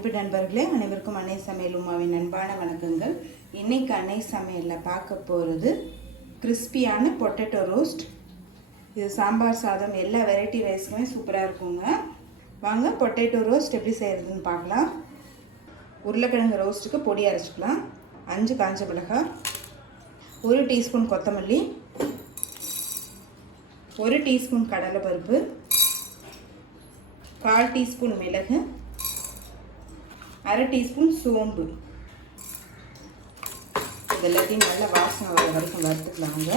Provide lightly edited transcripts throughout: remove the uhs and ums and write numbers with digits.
அன்பு நண்பர்களே, அனைவருக்கும் அன்னை சமையல் உமாவின் அன்பான வணக்கங்கள். இன்றைக்கி அன்னை சமையலில் பார்க்க போகிறது கிறிஸ்பியான பொட்டேட்டோ ரோஸ்ட். இது சாம்பார் சாதம் எல்லா வெரைட்டி ரைஸுமே சூப்பராக இருக்குங்க. வாங்க பொட்டேட்டோ ரோஸ்ட் எப்படி செய்கிறதுன்னு பார்க்கலாம். உருளைக்கிழங்கு ரோஸ்ட்டுக்கு பொடி அரைச்சிக்கலாம். 5 காஞ்ச மிளகாய், 1 டீஸ்பூன் கொத்தமல்லி, 1 டீஸ்பூன் கடலைப்பருப்பு, 1/4 டீஸ்பூன் மிளகு, 1/2 டீஸ்பூன் சோம்பு. இது எல்லாத்தையும் நல்லா வாசனை வர வரைக்கும் வறுத்துக்கலாங்க.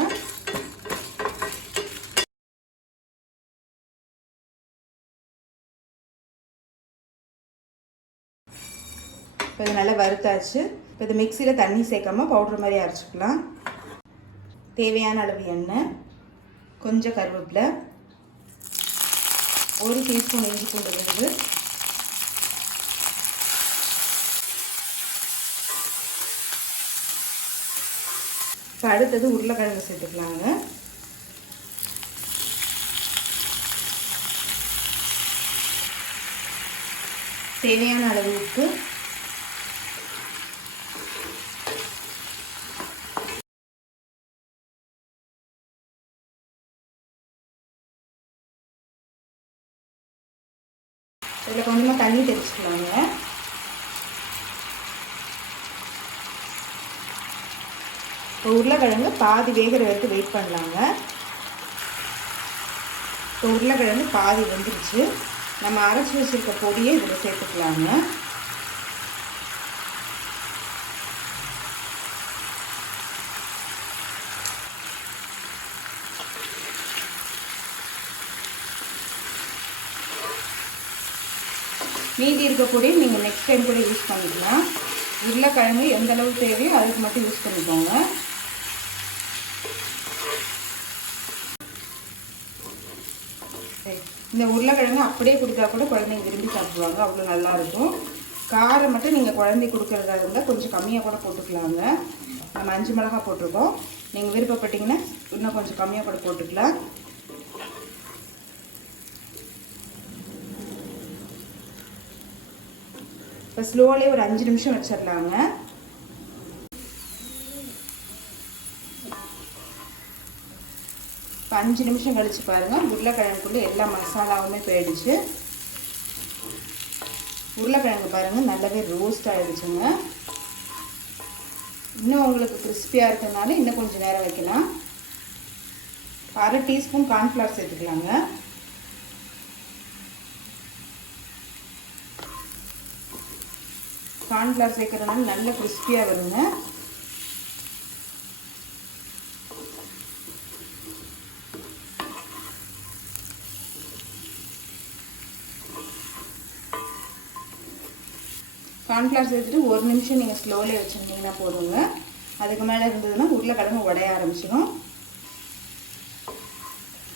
இப்போ இது நல்லா வறுத்தாச்சு. இப்போ இது மிக்சியில் தண்ணி சேர்க்காம பவுடர் மாதிரி அரைச்சிக்கலாம். தேவையான அளவு எண்ணெய், கொஞ்சம் கருவேப்பிலை, 1 டீஸ்பூன் இஞ்சி பூண்டு விழுது, இப்போ அடுத்தது உருளைக்கிழங்கு சேர்த்துக்கலாங்க. தேவையான அளவு உப்பு, இதில் கொஞ்சமாக தண்ணி தெளிச்சுக்கலாங்க. இப்போ உருளைக்கிழங்கு பாதி வேகிற வரைக்கும் வெயிட் பண்ணலாங்க. இப்போ உருளைக்கிழங்கு பாதி வெந்துருச்சு. நம்ம அரைச்சி வச்சுருக்க பொடியை இதில் சேர்த்துக்கலாங்க. மீதி இருக்க பொடியை நீங்கள் நெக்ஸ்ட் டைம் கூட யூஸ் பண்ணிக்கலாம். உருளைக்கிழங்கு எந்த அளவு தேவையோ அதுக்கு மட்டும் யூஸ் பண்ணிக்கோங்க. இந்த உருளைக்கிழங்கு அப்படியே கொடுத்தா கூட குழந்தைங்க விரும்பி சாப்பிடுவாங்க, அவ்வளோ நல்லாயிருக்கும். காரம் மட்டும் நீங்கள் குழந்தைக்கு கொடுக்குறதா இருந்தால் கொஞ்சம் கம்மியாக கூட போட்டுக்கலாங்க. நம்ம 5 மிளகாய் போட்டிருக்கோம். நீங்கள் விருப்பப்பட்டீங்கன்னா இன்னும் கொஞ்சம் கம்மியாக கூட போட்டுக்கலாம். இப்போ ஸ்லோலே ஒரு 5 நிமிஷம் வச்சிடலாங்க. இப்போ 5 நிமிஷம் கழிச்சு பாருங்கள், உருளைக்கிழங்குக்குள்ளே எல்லா மசாலாவுமே போயிடுச்சு. உருளைக்கிழங்கு பாருங்கள் நல்லாவே ரோஸ்ட் ஆகிடுச்சுங்க. இன்னும் உங்களுக்கு கிறிஸ்பியாக இருக்கிறதுனால இன்னும் கொஞ்சம் நேரம் வைக்கலாம். 1/2 டீஸ்பூன் கார்ன்ஃப்ளவர் சேர்த்துக்கலாங்க. கார்ன்ஃப்ளவர் சேர்க்கறதுனால நல்ல கிறிஸ்பியாக வருங்க. கார்ன்ஃப்ளவர் சேர்த்துட்டு 1 நிமிஷம் நீங்கள் ஸ்லோவிலே வச்சுருந்தீங்கன்னா போதுங்க. அதுக்கு மேலே இருந்ததுன்னா உருளைக்கிழங்கு உடைய ஆரம்பிச்சிடும்.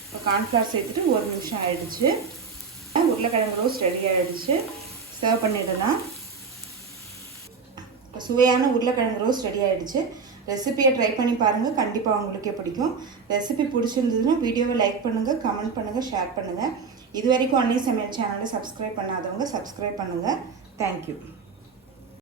இப்போ கார்ன்ஃப்ளவர் சேர்த்துட்டு 1 நிமிஷம் ஆகிடுச்சு. உருளைக்கிழங்கு ரோஸ்ட் ரெடி ஆகிடுச்சு. சர்வ் பண்ணிடலாம். இப்போ சுவையான உருளைக்கிழங்கு ரோஸ்ட் ரெடி ஆகிடுச்சு. ரெசிபியை ட்ரை பண்ணி பாருங்கள், கண்டிப்பாக உங்களுக்கே பிடிக்கும். ரெசிபி பிடிச்சிருந்ததுன்னா வீடியோவை லைக் பண்ணுங்கள், கமெண்ட் பண்ணுங்கள், ஷேர் பண்ணுங்கள். இது வரைக்கும் அன்னை சமையல் சேனலை சப்ஸ்கிரைப் பண்ணாதவங்க சப்ஸ்கிரைப் பண்ணுங்கள். தேங்க்யூ.